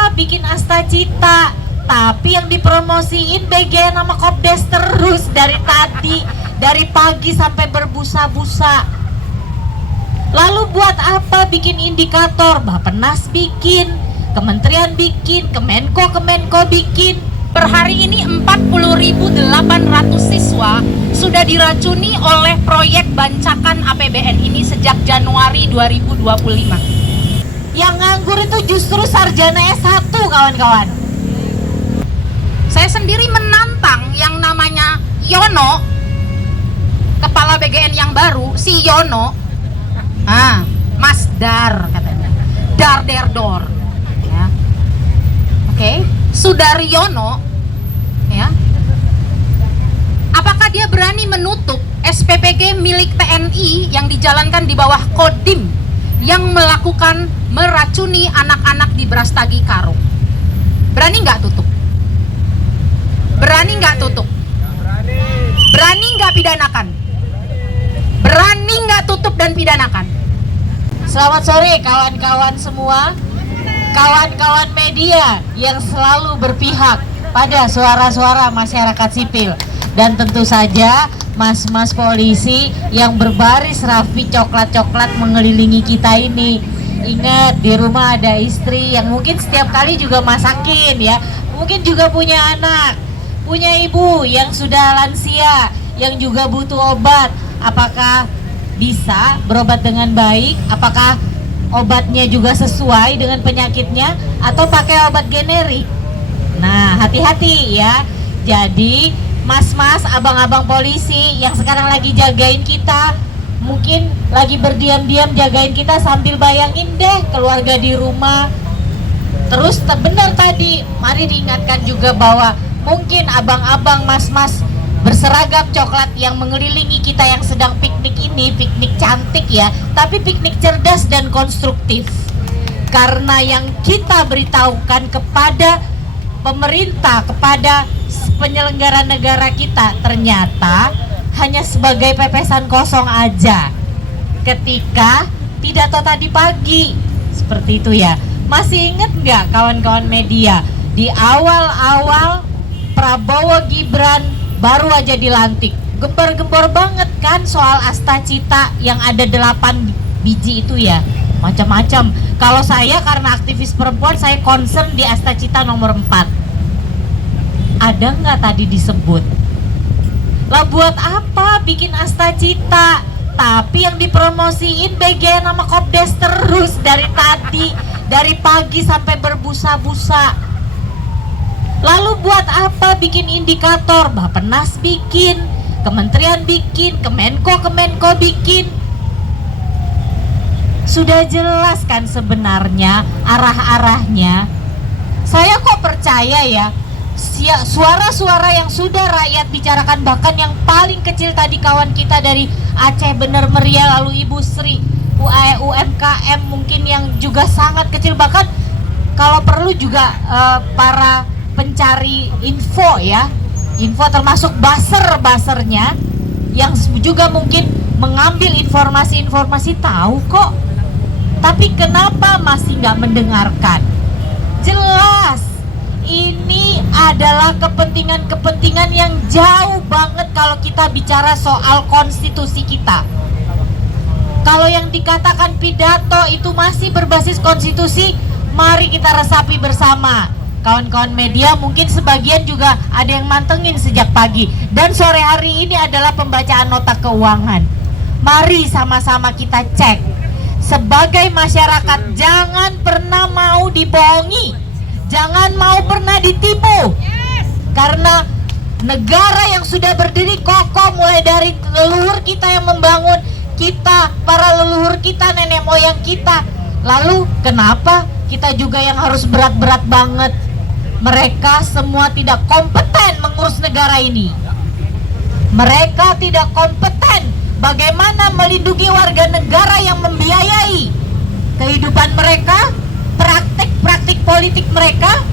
apa bikin Astacita, tapi yang dipromosiin BGN sama Kopdes terus dari tadi, dari pagi sampai berbusa-busa. Lalu buat apa bikin indikator? Bappenas bikin, kementerian bikin, Kemenko bikin. Per hari ini 40.800 siswa sudah diracuni oleh proyek bancakan APBN ini sejak Januari 2025. Yang nganggur itu justru sarjana S1, kawan-kawan. Saya sendiri menantang yang namanya Yono, kepala BGN yang baru, si Yono, Mas Dar katanya, Dar der Dor, ya. Oke, Sudaryono, ya. Apakah dia berani menutup SPPG milik TNI yang dijalankan di bawah Kodim yang melakukan meracuni anak-anak di Brastagi Karo? Berani nggak tutup? Berani nggak tutup? Berani nggak pidanakan? Berani nggak tutup dan pidanakan? Selamat sore kawan-kawan semua, kawan-kawan media yang selalu berpihak pada suara-suara masyarakat sipil, dan tentu saja mas-mas polisi yang berbaris rapi coklat-coklat mengelilingi kita ini. Ingat, di rumah ada istri yang mungkin setiap kali juga masakin ya, mungkin juga punya anak, punya ibu yang sudah lansia, yang juga butuh obat. Apakah bisa berobat dengan baik? Apakah obatnya juga sesuai dengan penyakitnya atau pakai obat generik? Nah, hati-hati ya. Jadi mas-mas, abang-abang polisi yang sekarang lagi jagain kita, mungkin lagi berdiam-diam jagain kita sambil bayangin deh keluarga di rumah. Terus benar tadi, mari diingatkan juga bahwa mungkin abang-abang, mas-mas berseragam coklat yang mengelilingi kita yang sedang piknik ini, piknik cantik ya, tapi piknik cerdas dan konstruktif. Karena yang kita beritahukan kepada pemerintah, kepada penyelenggara negara kita, ternyata hanya sebagai pepesan kosong aja ketika pidato tadi pagi. Seperti itu ya. Masih ingat nggak kawan-kawan media, di awal-awal Prabowo Gibran baru aja dilantik, gempar-gempar banget kan soal Astacita yang ada 8 biji itu ya, macam-macam. Kalau saya karena aktivis perempuan, saya concern di Astacita nomor 4. Ada nggak tadi disebut? Lah buat apa bikin Astacita, tapi yang dipromosiin BGN sama Kopdes terus dari tadi, dari pagi sampai berbusa-busa. Lalu buat apa bikin indikator? Bappenas bikin, kementerian bikin, Kemenko bikin. Sudah jelas kan sebenarnya arah-arahnya. Saya kok percaya ya, suara-suara yang sudah rakyat bicarakan, bahkan yang paling kecil tadi kawan kita dari Aceh Bener Meriah, lalu Ibu Sri UMKM mungkin yang juga sangat kecil, bahkan kalau perlu juga para pencari info ya, info termasuk buzzer-buzzernya yang juga mungkin mengambil informasi-informasi, tahu kok. Tapi kenapa masih nggak mendengarkan? Jelas ini adalah kepentingan-kepentingan yang jauh banget kalau kita bicara soal konstitusi kita. Kalau yang dikatakan pidato itu masih berbasis konstitusi, mari kita resapi bersama. Kawan-kawan media mungkin sebagian juga ada yang mantengin sejak pagi, dan sore hari ini adalah pembacaan nota keuangan. Mari sama-sama kita cek. Sebagai masyarakat, jangan pernah mau dibohongi, jangan mau pernah ditipu. Karena negara yang sudah berdiri kokoh mulai dari leluhur kita yang membangun kita, para leluhur kita, nenek moyang kita. Lalu kenapa kita juga yang harus berat-berat banget? Mereka semua tidak kompeten mengurus negara ini. Mereka tidak kompeten bagaimana melindungi warga negara yang membiayai kehidupan mereka, praktik-praktik politik mereka.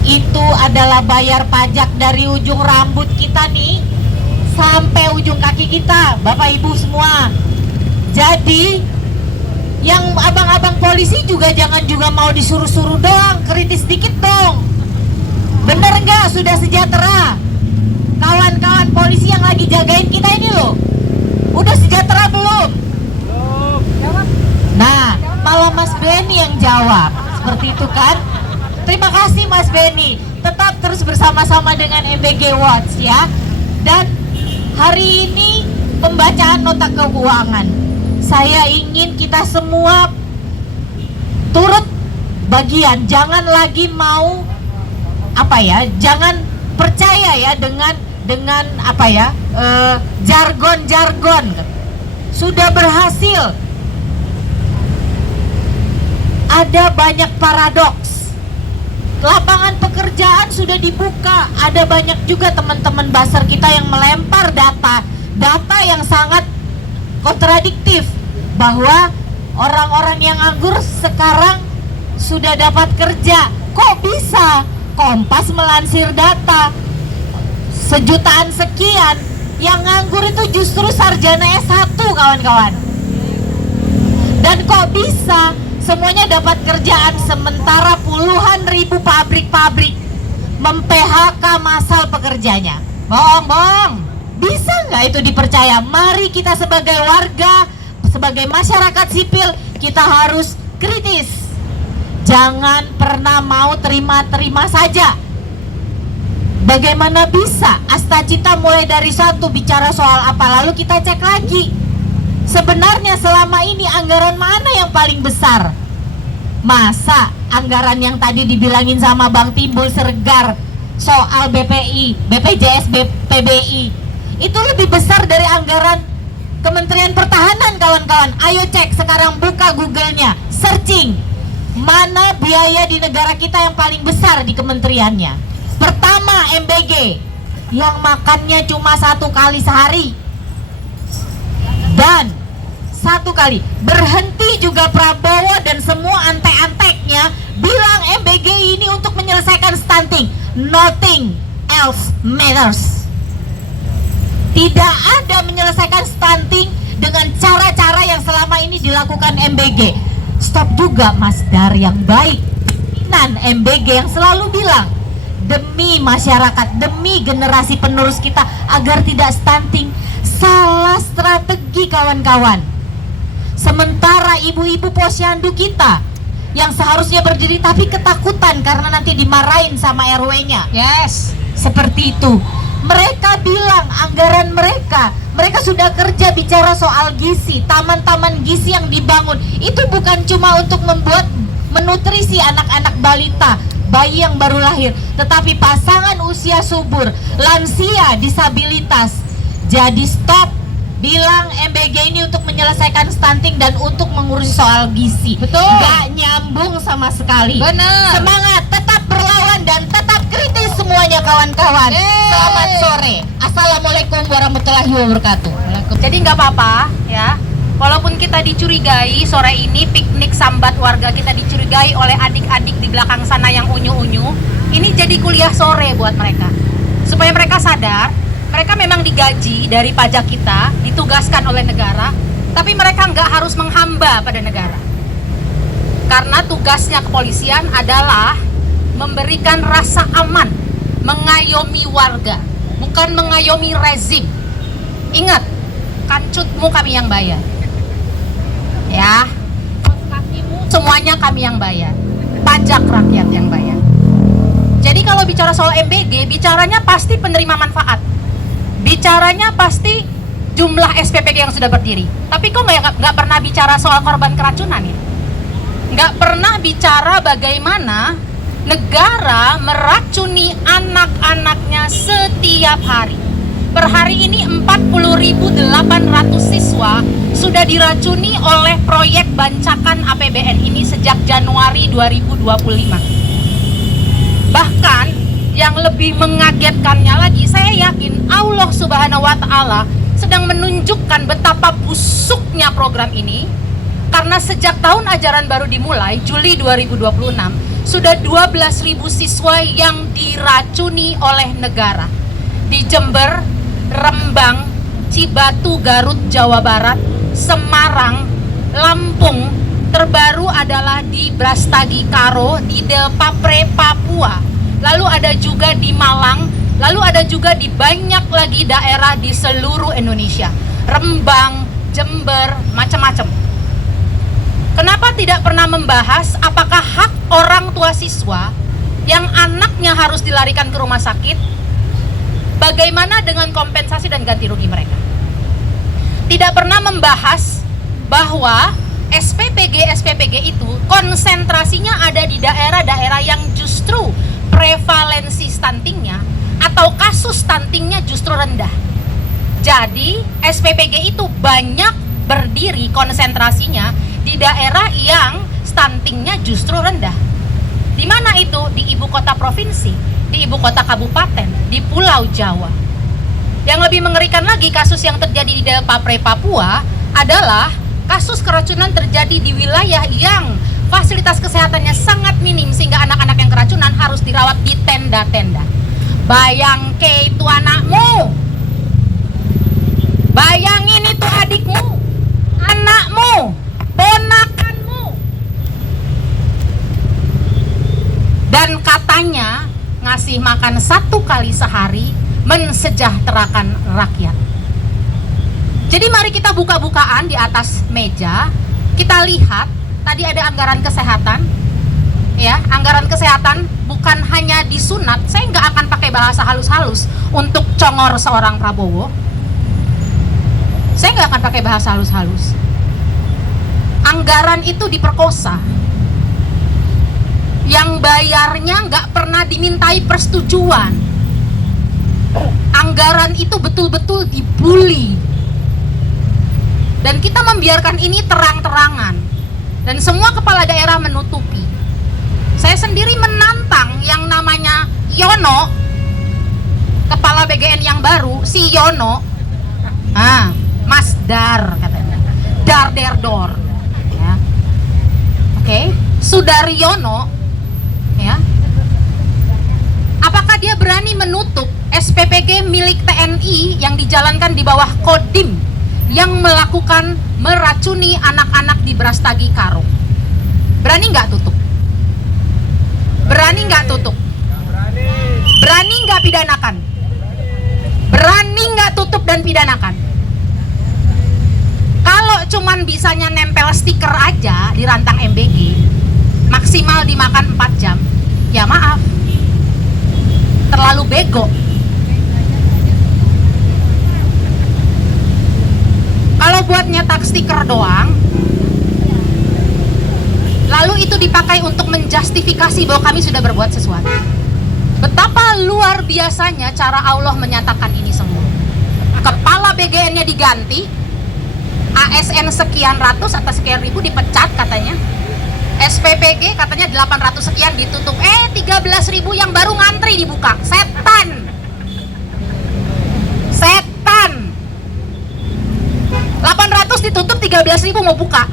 Itu adalah bayar pajak dari ujung rambut kita nih sampai ujung kaki kita, Bapak Ibu semua. Jadi Yang abang-abang polisi juga jangan juga mau disuruh-suruh doang, kritis dikit dong. Bener nggak sudah sejahtera? Kawan-kawan polisi yang lagi jagain kita ini loh, udah sejahtera belum? Nah, malah Mas Benny yang jawab seperti itu kan? Terima kasih Mas Benny. Tetap terus bersama-sama dengan MBG Watch ya. Dan hari ini pembacaan nota keuangan. Saya ingin kita semua turut bagian, jangan lagi mau jangan percaya ya dengan jargon-jargon. Sudah berhasil. Ada banyak paradoks. Lapangan pekerjaan sudah dibuka. Ada banyak juga teman-teman baser kita yang melempar data yang sangat kontradiktif, bahwa orang-orang yang nganggur sekarang sudah dapat kerja. Kok bisa? Kompas melansir data, sejutaan sekian yang nganggur itu justru sarjana S1 kawan-kawan. Dan kok bisa semuanya dapat kerjaan sementara puluhan ribu pabrik-pabrik mem-PHK massal pekerjanya? Bohong. Bisa nggak itu dipercaya? Mari kita sebagai warga, sebagai masyarakat sipil, kita harus kritis. Jangan pernah mau terima-terima saja. Bagaimana bisa Astacita mulai dari satu bicara soal apa, lalu kita cek lagi. Sebenarnya selama ini anggaran mana yang paling besar? Masa anggaran yang tadi dibilangin sama Bang Timbul Siregar soal BPI, BPJS, PBI itu lebih besar dari anggaran Kementerian Pertahanan kawan-kawan. Ayo cek sekarang, buka Google-nya, searching mana biaya di negara kita yang paling besar di kementeriannya. Pertama MBG yang makannya cuma 1 kali sehari, dan 1 kali berhenti juga Prabowo dan semua antek-anteknya bilang MBG ini untuk menyelesaikan stunting. Nothing else matters. Tidak ada menyelesaikan stunting dengan cara-cara yang selama ini dilakukan MBG. Stop juga Mas Dar yang baik, pimpinan MBG yang selalu bilang demi masyarakat, demi generasi penerus kita agar tidak stunting. Salah strategi kawan-kawan. Sementara ibu-ibu posyandu kita yang seharusnya berdiri tapi ketakutan karena nanti dimarahin sama RW-nya. Yes, seperti itu. Mereka bilang anggaran mereka sudah kerja bicara soal gizi, taman-taman gizi yang dibangun itu bukan cuma untuk membuat menutrisi anak-anak balita, bayi yang baru lahir, tetapi pasangan usia subur, lansia, disabilitas. Jadi stop bilang MBG ini untuk menyelesaikan stunting dan untuk mengurus soal gizi. Betul. Gak nyambung sama sekali. Benar. Semangat, tetap berlawan dan tetap kritis semuanya kawan-kawan. Selamat sore. Assalamualaikum warahmatullahi wabarakatuh. Jadi nggak apa-apa ya, walaupun kita dicurigai sore ini piknik sambat warga kita dicurigai oleh adik-adik di belakang sana yang unyu-unyu, ini jadi kuliah sore buat mereka, supaya mereka sadar mereka memang digaji dari pajak kita, ditugaskan oleh negara, tapi mereka nggak harus menghamba pada negara. Karena tugasnya kepolisian adalah memberikan rasa aman, mengayomi warga, bukan mengayomi rezim. Ingat, kancutmu kami yang bayar. Ya, kakimu semuanya kami yang bayar. Pajak rakyat yang bayar. Jadi kalau bicara soal MBG, bicaranya pasti penerima manfaat. Bicaranya pasti jumlah SPPG yang sudah berdiri. Tapi kok nggak pernah bicara soal korban keracunan ya? Nggak pernah bicara bagaimana negara meracuni anak-anaknya setiap hari. Per hari ini 40.800 siswa sudah diracuni oleh proyek bancakan APBN ini sejak Januari 2025. Bahkan yang lebih mengagetkannya lagi, saya yakin Allah Subhanahu wa Ta'ala sedang menunjukkan betapa busuknya program ini, karena sejak tahun ajaran baru dimulai Juli 2026 sudah 12.000 siswa yang diracuni oleh negara di Jember, Rembang, Cibatu, Garut, Jawa Barat, Semarang, Lampung, terbaru adalah di Brastagi Karo, di Del Papre, Papua. Lalu ada juga di Malang, lalu ada juga di banyak lagi daerah di seluruh Indonesia. Rembang, Jember, macam-macam. Kenapa tidak pernah membahas apakah hak orang tua siswa yang anaknya harus dilarikan ke rumah sakit, bagaimana dengan kompensasi dan ganti rugi mereka? Tidak pernah membahas bahwa SPPG itu konsentrasinya ada di daerah-daerah yang justru prevalensi stuntingnya atau kasus stuntingnya justru rendah. Jadi SPPG itu banyak berdiri konsentrasinya di daerah yang stuntingnya justru rendah. Di mana itu? Di ibu kota provinsi, di ibu kota kabupaten, di Pulau Jawa. Yang lebih mengerikan lagi, kasus yang terjadi di Del Papre, Papua adalah kasus keracunan terjadi di wilayah yang fasilitas kesehatannya sangat minim sehingga anak-anak yang keracunan harus dirawat di tenda-tenda. Bayangke itu anakmu, bayangin itu adikmu, anakmu, ponakanmu. Dan katanya ngasih makan 1 kali sehari mensejahterakan rakyat. Jadi mari kita buka-bukaan di atas meja, kita lihat tadi ada anggaran kesehatan, ya, anggaran kesehatan bukan hanya disunat. Saya nggak akan pakai bahasa halus-halus untuk congor seorang Prabowo. Saya nggak akan pakai bahasa halus-halus. Anggaran itu diperkosa. Yang bayarnya nggak pernah dimintai persetujuan. Anggaran itu betul-betul dibully. Dan kita membiarkan ini terang-terangan. Dan semua kepala daerah menutupi. Saya sendiri menantang yang namanya Yono, kepala BGN yang baru, si Yono. Mas Dar katanya. Dar der dor. Ya. Oke, Sudaryono, ya. Apakah dia berani menutup SPPG milik TNI yang dijalankan di bawah Kodim yang melakukan meracuni anak-anak di Brastagi Karo? Berani nggak tutup? Berani nggak tutup? Berani nggak pidanakan? Berani nggak tutup dan pidanakan? Kalau cuman bisanya nempel stiker aja di rantang MBG, maksimal dimakan 4 jam, ya maaf, terlalu bego. Kalau buat nyetak stiker doang, lalu itu dipakai untuk menjustifikasi bahwa kami sudah berbuat sesuatu. Betapa luar biasanya cara Allah menyatakan ini semua. Kepala BGN-nya diganti, ASN sekian ratus atau sekian ribu dipecat katanya, SPPG katanya 800 sekian ditutup, 13.000 yang baru ngantri dibuka. Setan, setan. 800 ditutup, 13.000 mau buka.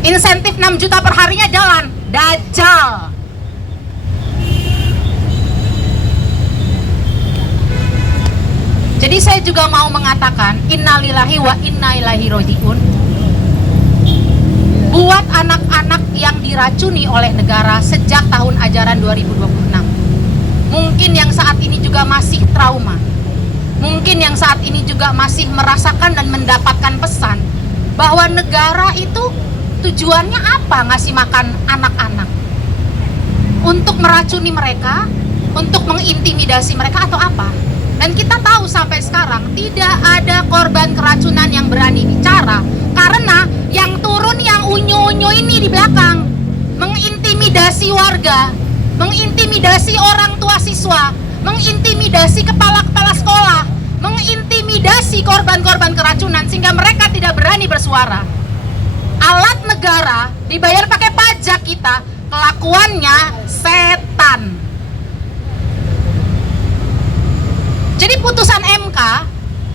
Insentif 6 juta per harinya jalan. Dajjal. Jadi saya juga mau mengatakan innalillahi wa inna ilaihi rajiun. Buat anak-anak yang diracuni oleh negara sejak tahun ajaran 2026. Mungkin yang saat ini juga masih trauma. Mungkin yang saat ini juga masih merasakan dan mendapatkan pesan bahwa negara itu tujuannya apa ngasih makan anak-anak? Untuk meracuni mereka, untuk mengintimidasi mereka atau apa? Dan kita tahu sampai sekarang tidak ada korban keracunan yang berani bicara karena yang turun yang unyu-unyu ini di belakang mengintimidasi warga, mengintimidasi orang tua siswa, mengintimidasi kepala-kepala sekolah, mengintimidasi korban-korban keracunan sehingga mereka tidak berani bersuara. Alat negara dibayar pakai pajak kita, kelakuannya setan. Jadi putusan MK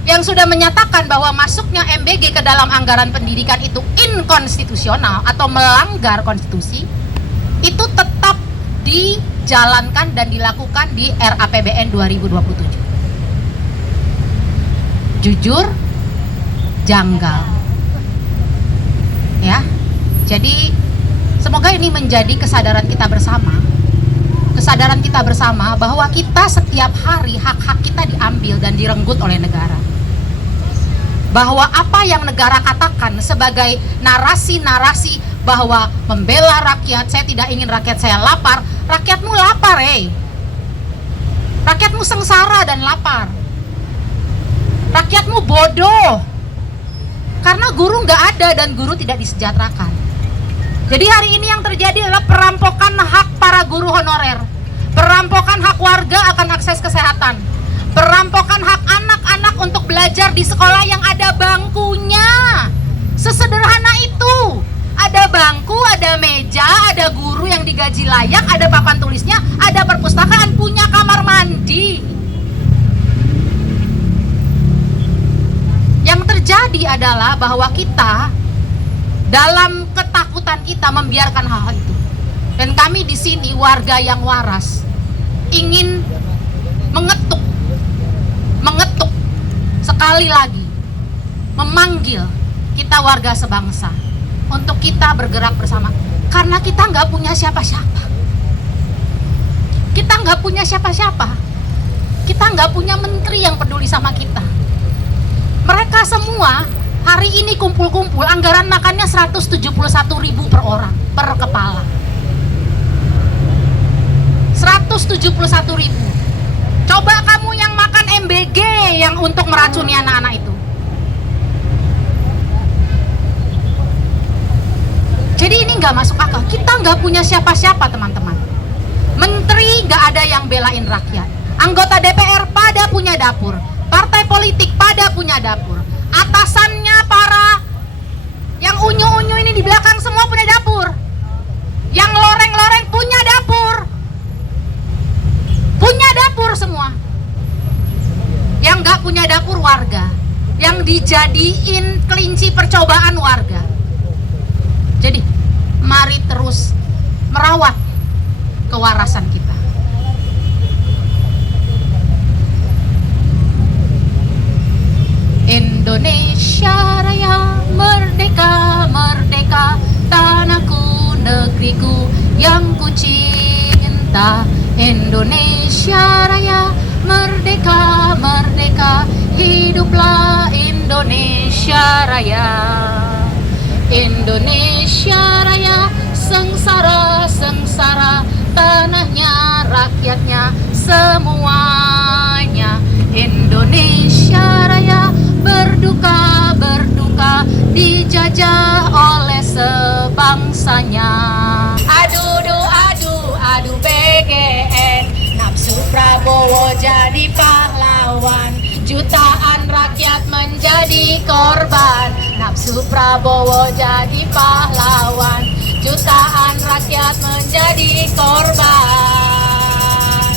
yang sudah menyatakan bahwa masuknya MBG ke dalam anggaran pendidikan itu inkonstitusional atau melanggar konstitusi, itu tetap dijalankan dan dilakukan di RAPBN 2027. Jujur, janggal. Ya. Jadi semoga ini menjadi kesadaran kita bersama. Kesadaran kita bersama bahwa kita setiap hari hak-hak kita diambil dan direnggut oleh negara. Bahwa apa yang negara katakan sebagai narasi-narasi bahwa membela rakyat, saya tidak ingin rakyat saya lapar, rakyatmu lapar rakyatmu sengsara dan lapar, rakyatmu bodoh karena guru nggak ada dan guru tidak disejahterakan. Jadi hari ini yang terjadi adalah perampokan hak para guru honorer, perampokan hak warga akan akses kesehatan, perampokan hak anak-anak untuk belajar di sekolah yang ada bangkunya. Sesederhana itu. Ada bangku, ada meja, ada guru yang digaji layak, ada papan tulisnya, ada perpustakaan, punya kamar mandi. Yang terjadi adalah bahwa kita dalam ketakutan kita membiarkan hal-hal itu. Dan kami di sini warga yang waras ingin mengetuk sekali lagi, memanggil kita warga sebangsa untuk kita bergerak bersama, karena kita nggak punya siapa-siapa. Kita nggak punya siapa-siapa. Kita nggak punya menteri yang peduli sama kita. Mereka semua hari ini kumpul-kumpul, anggaran makannya 171.000 per orang, per kepala. 171.000. Coba kamu yang makan MBG yang untuk meracuni anak-anak itu. Jadi ini nggak masuk akal. Kita nggak punya siapa-siapa, teman-teman. Menteri nggak ada yang belain rakyat. Anggota DPR pada punya dapur. Partai politik pada punya dapur. Atasannya para yang unyu-unyu ini di belakang semua punya dapur. Yang loreng-loreng punya dapur. Punya dapur semua. Yang nggak punya dapur warga. Yang dijadiin kelinci percobaan warga. Jadi mari terus merawat kewarasan kita. Indonesia Raya merdeka, merdeka, tanahku, negeriku yang ku cinta. Indonesia Raya merdeka, merdeka, hiduplah Indonesia Raya. Indonesia Raya sengsara, sengsara, tanahnya, rakyatnya, semuanya. Indonesia Raya berduka, berduka, dijajah oleh sebangsanya. Adu BGN, nafsu Prabowo jadi pahlawan, jutaan rakyat menjadi korban. Nafsu Prabowo jadi pahlawan, jutaan rakyat menjadi korban.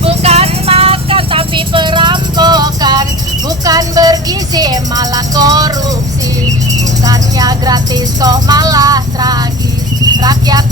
Bukan makan tapi perampokan, bukan bergizi malah korupsi, bukannya gratis kok malah tragis. Rakyat